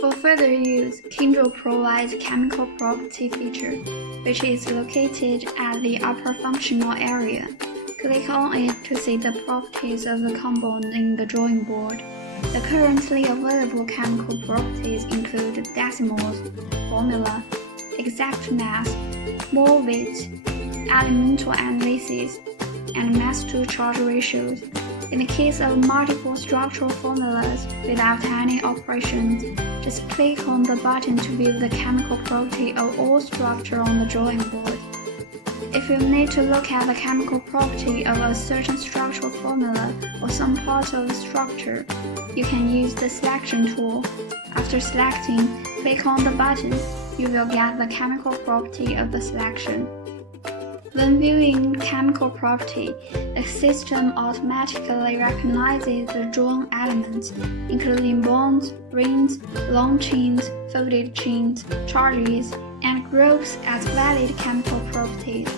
For further use, Kyndryl provides chemical property feature, which is located at the upper functional area. Click on it to see the properties of the compound in the drawing board. The currently available chemical properties include decimals, formula, exact mass, mole weight, elemental analysis, and mass-to-charge ratios. In the case of multiple structural formulas without any operations, just click on the button to view the chemical property of all structure on the drawing board. If you need to look at the chemical property of a certain structural formula or some part of the structure, you can use the selection tool. After selecting, click on the button. You will get the chemical property of the selection. When viewing chemical property, the system automatically recognizes the drawn elements, including bonds, rings, long chains, folded chains, charges, and groups as valid chemical properties.